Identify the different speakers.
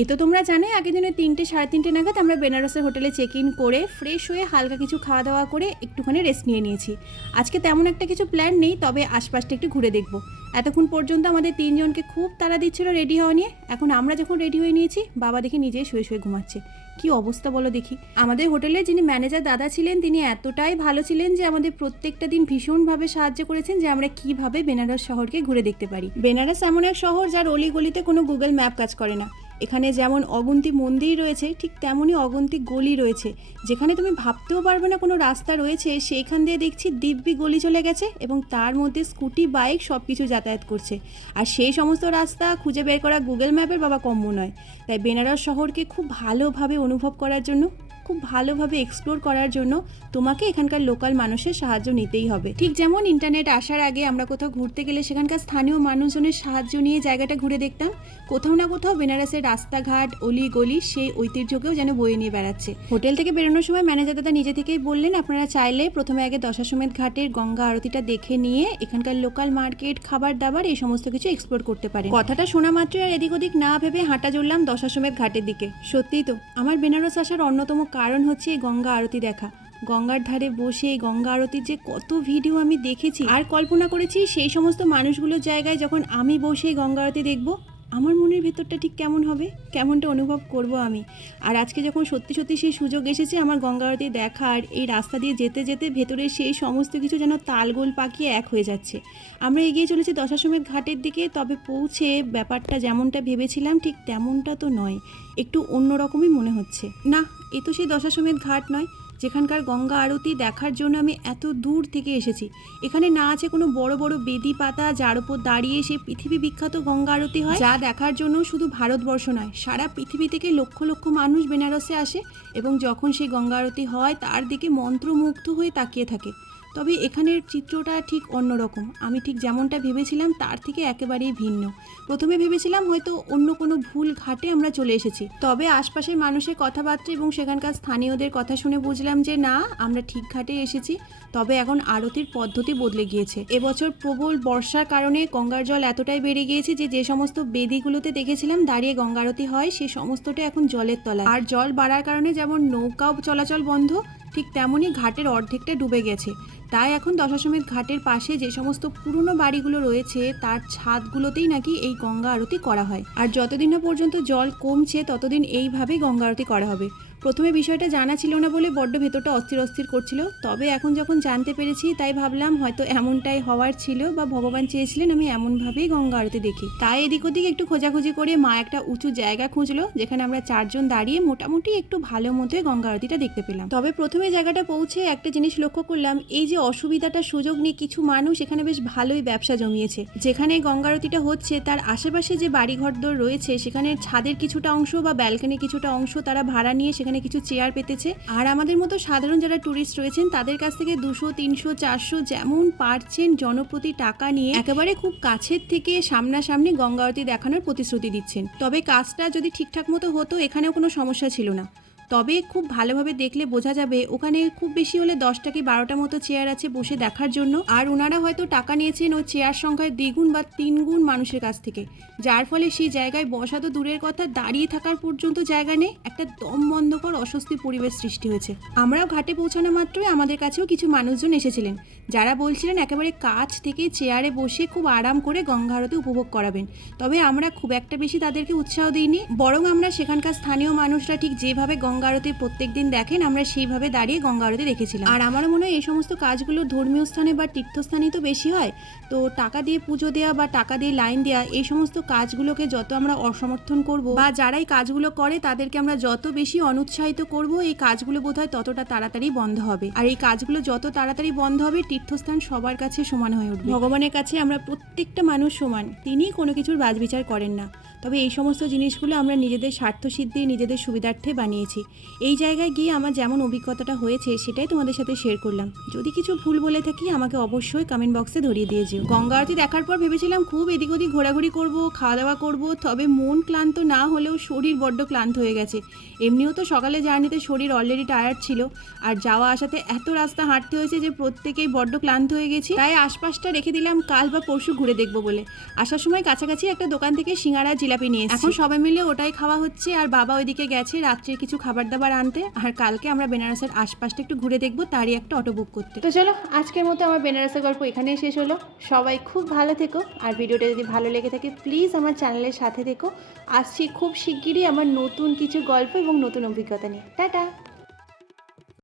Speaker 1: এই তো তোমরা জানো আগের দিনে তিনটে, সাড়ে তিনটে নাগাদ আমরা বেনারসের হোটেলে চেক ইন করে ফ্রেশ হয়ে হালকা কিছু খাওয়া দাওয়া করে একটুখানি রেস্ট নিয়ে নিয়েছি। আজকে তেমন একটা কিছু প্ল্যান নেই, তবে আশপাশটা একটু ঘুরে দেখব। এতক্ষণ পর্যন্ত আমাদের তিনজনকে খুব তাড়া দিচ্ছিল রেডি হওয়া নিয়ে, এখন আমরা যখন রেডি হয়ে নিয়েছি, বাবা দেখে নিজে শুয়ে শুয়ে ঘুমাচ্ছে। কি অবস্থা বলো দেখি। আমাদের হোটেলে যিনি ম্যানেজার দাদা ছিলেন, তিনি এতটাই ভালো ছিলেন যে আমাদের প্রত্যেকটা দিন ভীষণভাবে সাহায্য করেছেন যে আমরা কীভাবে বেনারস শহরকে ঘুরে দেখতে পারি। বেনারস এমন এক শহর যার অলিগলিতে কোনো গুগল ম্যাপ কাজ করে না। এখানে যেমন অগুন্তি মন্দির রয়েছে, ঠিক তেমনই অগুন্তি গলি রয়েছে। যেখানে তুমি ভাবতেও পারবে না কোনো রাস্তা রয়েছে, সেইখান দিয়ে দেখছি দিব্যি গলি চলে গেছে এবং তার মধ্যে স্কুটি, বাইক সব কিছু যাতায়াত করছে। আর সেই সমস্ত রাস্তা খুঁজে বের করা গুগল ম্যাপের বাবা কম্য নয়। তাই বেনারস শহরকে খুব ভালোভাবে অনুভব করার জন্য খুব ভালোভাবে এক্সপ্লোর করার জন্য তোমাকে এখানকার লোকাল মানুষের সাহায্য নিতেই হবে। ঠিক যেমন ইন্টারনেট আসার আগে আমরা কোথাও ঘুরতে গেলে সেখানকার স্থানীয় মানুষজনের সাহায্য নিয়ে জায়গাটা ঘুরে দেখতাম। কোথাও না কোথাও বেনারসের রাস্তাঘাট অলি গলি সেই ঐতিহ্যকেও যেন বয়ে নিয়ে বেড়াচ্ছে। হোটেল থেকে বেরোনোর সময় ম্যানেজার দাদা নিজে থেকেই বললেন, আপনারা চাইলে প্রথমে আগে দশাশ্বমেধ ঘাটের গঙ্গা আরতিটা দেখে নিয়ে এখানকার লোকাল মার্কেট খাবার দাবার এই সমস্ত কিছু এক্সপ্লোর করতে পারে কথাটা শোনা মাত্রই আর এদিক ওদিক না ভেবে হাঁটা চললাম দশাশ্বমেধ ঘাটের দিকে। সত্যিই তো, আমার বেনারস আসার অন্যতম কারণ হচ্ছে এই গঙ্গা আরতি দেখা। গঙ্গার ধারে বসে এই গঙ্গা আরতির যে কত ভিডিও আমি দেখেছি। আর কল্পনা করেছি সেই সমস্ত মানুষগুলোর জায়গায় যখন আমি বসে গঙ্গা আরতি দেখব আমার মনের ভেতরটা ঠিক কেমন হবে? কেমনটা অনুভব করব আমি? আর আজকে যখন সত্যি সত্যি সেই সুযোগ এসেছে, আমার গঙ্গা আরতি দেখার এই রাস্তা দিয়ে যেতে যেতে ভেতরে সেই সমস্ত কিছু যেন তালগোল পাকিয়ে এক হয়ে যাচ্ছে। আমরা এগিয়ে চলেছি দশাশ্বমেধ ঘাটের দিকে, তবে পৌঁছে ব্যাপারটা যেমনটা ভেবেছিলাম, ঠিক তেমনটা তো নয়। একটু অন্যরকমই মনে হচ্ছে। না, এ তো সেই দশাশ্বমেধ ঘাট নয়। যেখানকার গঙ্গা আরতি দেখার জন্য আমি এত দূর থেকে এসেছি। এখানে না আছে কোনো বড় বড় বেদি পাতা যার উপর দাঁড়িয়ে সে পৃথিবী বিখ্যাত গঙ্গা আরতি হয়। যা দেখার জন্য শুধু ভারতবর্ষ নয়, সারা পৃথিবী থেকে লক্ষ লক্ষ মানুষ বেনারসে আসে এবং যখন সেই গঙ্গা আরতি হয়, তার দিকে মন্ত্রমুগ্ধ হয়ে তাকিয়ে থাকে। তবে এখানের চিত্রটা ঠিক অন্যরকম। আমি ঠিক যেমনটা ভেবেছিলাম, তার থেকে একেবারেই ভিন্ন। প্রথমে ভেবেছিলাম হয়তো অন্য কোনো ভুল ঘাটে আমরা চলে এসেছি। তবে আশপাশের মানুষের কথাবার্তা এবং সেখানকার স্থানীয়দের কথা শুনে বুঝলাম যে, না, আমরা ঠিক ঘাটে এসেছি। তবে এখন আরতির পদ্ধতি বদলে গিয়েছে। এবছর প্রবল বর্ষার কারণে গঙ্গার জল এতটাই বেড়ে গিয়েছে যে যে সমস্ত বেদিগুলোতে দেখেছিলাম দাঁড়িয়ে গঙ্গা আরতি হয়, সে সমস্তটা এখন জলের তলায়। আর জল বাড়ার কারণে যেমন নৌকাও চলাচল বন্ধ ঠিক তেমনই ঘাটের অর্ধেকটা ডুবে গেছে। তাই এখন দশাশ্বমেধ ঘাটের পাশে যে সমস্ত পুরনো বাড়িগুলো রয়েছে, তার ছাদগুলোতেই নাকি এই গঙ্গা আরতি করা হয়। আর যতদিন না পর্যন্ত জল কমছে, ততদিন এইভাবেই গঙ্গা আরতি করা হবে। প্রথমে বিষয়টা জানা ছিল না বলে বড্ড ভেতরটা অস্থির অস্থির করছিল। তবে এখন যখন জানতে পেরেছি, তাই ভাবলাম হয়তো এমনটাই হওয়ার ছিল বা ভগবান চেয়েছিলেন আমি এমনভাবেই গঙ্গা আরতি দেখি। তাই এদিক ওদিক একটু খোঁজাখুঁজি করে মা একটা উঁচু জায়গা খুঁজলো, যেখানে আমরা চারজন দাঁড়িয়ে মোটামুটি একটু ভালো মতোই গঙ্গা আরতিটা দেখতে পেলাম। তবে প্রথমে জায়গাটা পৌঁছে একটা জিনিস লক্ষ্য করলাম, এই যে অসুবিধাটা সুযোগ নিয়ে কিছু মানুষ এখানে বেশ ভালোই ব্যবসা জমিয়েছে। যেখানে গঙ্গা আরতিটা হচ্ছে, তার আশেপাশে যে বাড়িঘরদর রয়েছে সেখানে ছাদের কিছুটা অংশ বা ব্যালকনি কিছুটা অংশ তারা ভাড়া নিয়ে সেখানে কিছু চেয়ার পেতেছে। আর আমাদের মতো সাধারণ যারা ট্যুরিস্ট রয়েছেন, তাদের কাছ থেকে দুশো, তিনশো, চারশো যেমন পারছেন জনপ্রতি টাকা নিয়ে একেবারে খুব কাছের থেকে সামনাসামনি গঙ্গা আরতি দেখানোর প্রতিশ্রুতি দিচ্ছেন। তবে কাজটা যদি ঠিকঠাক মতো হতো, এখানেও কোনো সমস্যা ছিল না। তবে খুব ভালোভাবে দেখলে বোঝা যাবে ওখানে খুব বেশি হলে দশটা কি বারোটা মতো চেয়ার আছে বসে দেখার জন্য। আর ওনারা হয়তো টাকা নিয়েছেন ওই চেয়ার সংখ্যায় দ্বিগুণ বা তিনগুণ মানুষের কাছ থেকে। যার ফলে সেই জায়গায় বসা তো দূরের কথা, দাঁড়িয়ে থাকার পর্যন্ত জায়গা নেই। একটা দম বন্ধকর অস্বস্তি পরিবেশ সৃষ্টি হয়েছে। আমরাও ঘাটে পৌঁছানো মাত্রই আমাদের কাছেও কিছু মানুষজন এসেছিলেন। যারা বলছিলেন একেবারে কাছ থেকে চেয়ারে বসে খুব আরাম করে গঙ্গা আরতি উপভোগ করাবেন। তবে আমরা খুব একটা বেশি তাদেরকে উৎসাহ দিইনি। বরং আমরা সেখানকার স্থানীয় মানুষরা ঠিক যেভাবে গঙ্গা আরতি প্রত্যেক দিন দেখেন আমরা সেইভাবে দাঁড়িয়ে গঙ্গা আরতি দেখেছিলাম। আর আমার মনে হয় এই সমস্ত কাজগুলো ধর্মীয় স্থানে বা তীর্থস্থানেই তো বেশি হয়। তো টাকা দিয়ে পুজো দেওয়া বা টাকা দিয়ে লাইন দেওয়া এই সমস্ত কাজগুলোকে যত আমরা অসমর্থন করব বা যারা এই কাজগুলো করে তাদেরকে আমরা যত বেশি অনুৎসাহিত করব এই কাজগুলো বোধহয় ততটা তাড়াতাড়ি বন্ধ হবে। আর এই কাজগুলো যত তাড়াতাড়ি বন্ধ হবে তীর্থস্থান সবার কাছে সমান হয়ে উঠবে। ভগবানের কাছে আমরা প্রত্যেকটা মানুষ সমান তিনি কোনো কিছুর বাজবিচার করেন না। তবে এই সমস্ত জিনিসগুলো আমরা নিজেদের স্বার্থসিদ্ধি নিজেদের সুবিধার্থে বানিয়েছি। এই জায়গায় গিয়ে আমার যেমন অভিজ্ঞতাটা হয়েছে, সেটাই তোমাদের সাথে শেয়ার করলাম। যদি কিছু ভুল বলে থাকি, আমাকে অবশ্যই কমেন্ট বক্সে ধরিয়ে দিয়ে যেও। গঙ্গা আরতি দেখার পর ভেবেছিলাম খুব এদিক ওদিক ঘোরাঘুরি করব খাওয়া দাওয়া করব, তবে মন ক্লান্ত না হলেও শরীর বড্ড ক্লান্ত হয়ে গেছে। এমনিও তো সকালে জার্নিতে শরীর অলরেডি টায়ার্ড ছিল, আর যাওয়া আসাতে এত রাস্তা হাঁটতে হয়েছে যে প্রত্যেকেই বড্ড ক্লান্ত হয়ে গেছি। তাই আশপাশটা রেখে দিলাম, কাল বা পরশু ঘুরে দেখব বলে। আসার সময় কাছাকাছি একটা দোকান থেকে সিঙ্গারা, জিলাপি জিলাপি নিয়ে এখন সবাই মিলে ওটাই খাওয়া হচ্ছে আর বাবা ওইদিকে গেছে রাত্রের কিছু খাবার দাবার আনতে। আর কালকে আমরা বেনারসের আশপাশটা একটু ঘুরে দেখব তারই একটা অটো বুক করতে। তো চলো আজকের মতো আমার বেনারসের গল্প এখানেই শেষ হলো। সবাই খুব ভালো থেকো। আর ভিডিওটা যদি ভালো লেগে থাকে প্লিজ আমার চ্যানেলের সাথে থেকো। আসছি খুব শিগগিরই আমার নতুন কিছু গল্প এবং নতুন অভিজ্ঞতা নিয়ে। টাটা!